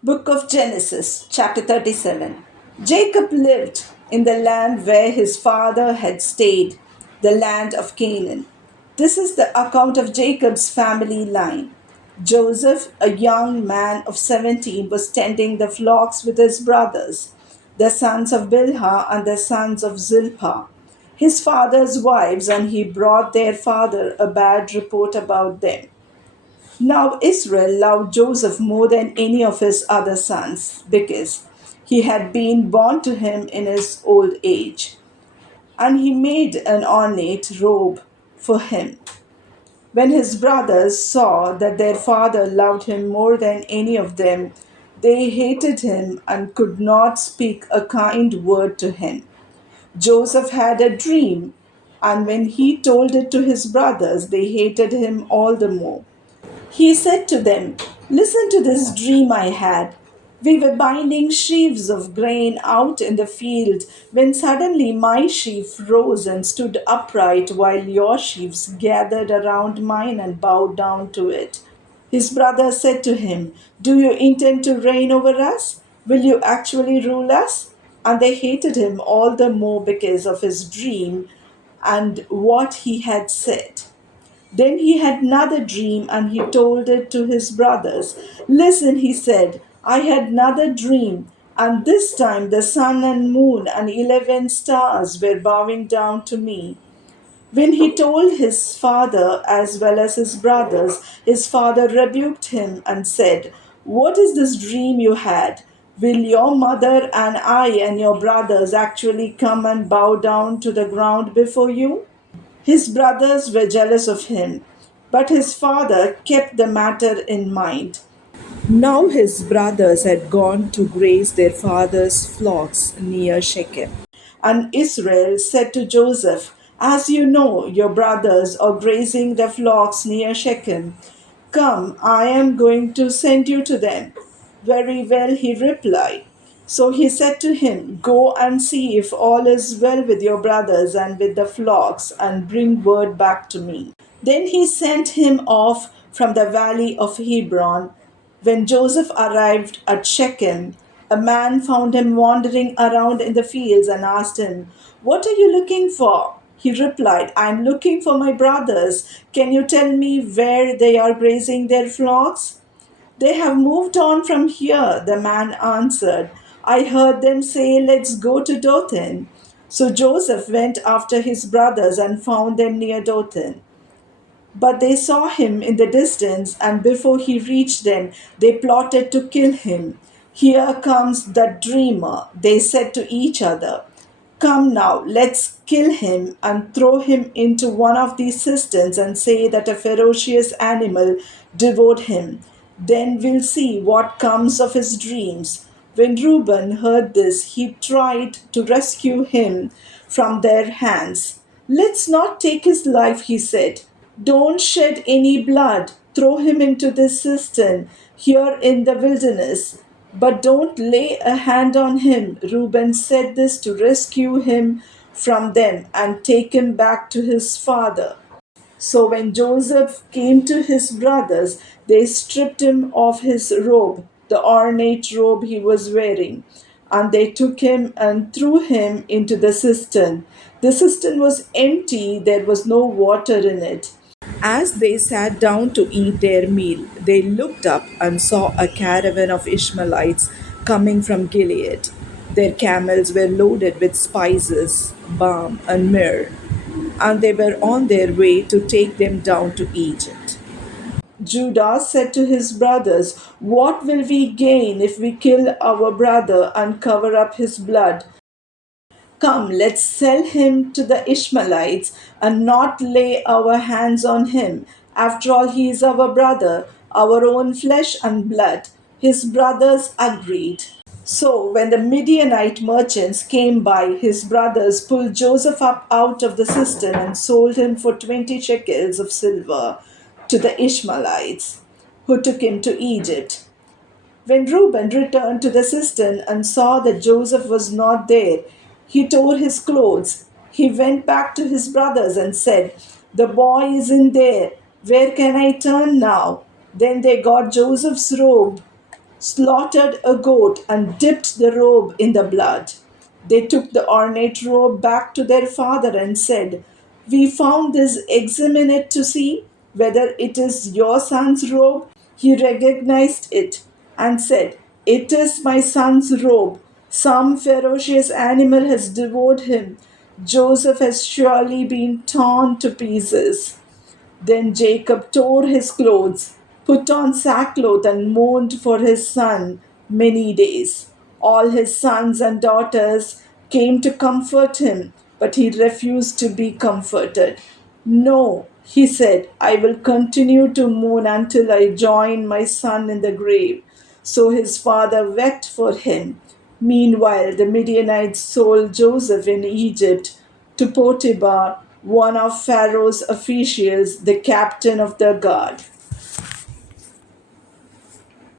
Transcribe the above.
Book of Genesis, chapter 37. Jacob lived in the land where his father had stayed, the land of Canaan. This is the account of Jacob's family line. Joseph, a young man of 17, was tending the flocks with his brothers, the sons of Bilhah and the sons of Zilpah, his father's wives, and he brought their father a bad report about them. Now Israel loved Joseph more than any of his other sons because he had been born to him in his old age, and he made an ornate robe for him. When his brothers saw that their father loved him more than any of them, they hated him and could not speak a kind word to him. Joseph had a dream, and when he told it to his brothers, they hated him all the more. He said to them, "Listen to this dream I had. We were binding sheaves of grain out in the field when suddenly my sheaf rose and stood upright while your sheaves gathered around mine and bowed down to it." His brother said to him, "Do you intend to reign over us? Will you actually rule us?" And they hated him all the more because of his dream and what he had said. Then he had another dream and he told it to his brothers. "Listen," he said, "I had another dream, and this time the sun and moon and 11 stars were bowing down to me." When he told his father as well as his brothers, his father rebuked him and said, "What is this dream you had? Will your mother and I and your brothers actually come and bow down to the ground before you?" His brothers were jealous of him, but his father kept the matter in mind. Now his brothers had gone to graze their father's flocks near Shechem. And Israel said to Joseph, "As you know, your brothers are grazing their flocks near Shechem. Come, I am going to send you to them." "Very well," he replied. So he said to him, "Go and see if all is well with your brothers and with the flocks, and bring word back to me." Then he sent him off from the valley of Hebron. When Joseph arrived at Shechem, a man found him wandering around in the fields and asked him, "What are you looking for?" He replied, "I am looking for my brothers. Can you tell me where they are grazing their flocks?" "They have moved on from here," the man answered. "I heard them say, 'Let's go to Dothan.'" So Joseph went after his brothers and found them near Dothan. But they saw him in the distance, and before he reached them, they plotted to kill him. "Here comes the dreamer," they said to each other. "Come now, let's kill him and throw him into one of these cisterns and say that a ferocious animal devoured him. Then we'll see what comes of his dreams." When Reuben heard this, he tried to rescue him from their hands. "Let's not take his life," he said. "Don't shed any blood. Throw him into this cistern here in the wilderness. But don't lay a hand on him." Reuben said this to rescue him from them and take him back to his father. So when Joseph came to his brothers, they stripped him of his robe, the ornate robe he was wearing, and they took him and threw him into the cistern. The cistern was empty, there was no water in it. As they sat down to eat their meal, they looked up and saw a caravan of Ishmaelites coming from Gilead. Their camels were loaded with spices, balm, and myrrh, and they were on their way to take them down to Egypt. Judah said to his brothers, "What will we gain if we kill our brother and cover up his blood? Come, let's sell him to the Ishmaelites and not lay our hands on him. After all, he is our brother, our own flesh and blood." His brothers agreed. So when the Midianite merchants came by, his brothers pulled Joseph up out of the cistern and sold him for 20 shekels of silver to the Ishmaelites, who took him to Egypt. When Reuben returned to the cistern and saw that Joseph was not there, he tore his clothes. He went back to his brothers and said, "The boy isn't there. Where can I turn now?" Then they got Joseph's robe slaughtered a goat, and dipped the robe in the blood. They took the ornate robe back to their father and said, "We found this, examine it to see whether it is your son's robe." He recognized it and said, "It is my son's robe. Some ferocious animal has devoured him. Joseph has surely been torn to pieces." Then Jacob tore his clothes, put on sackcloth, and mourned for his son many days. All his sons and daughters came to comfort him, but he refused to be comforted. "No," he said, "I will continue to mourn until I join my son in the grave." So his father wept for him. Meanwhile, the Midianites sold Joseph in Egypt to Potiphar, one of Pharaoh's officials, the captain of the guard.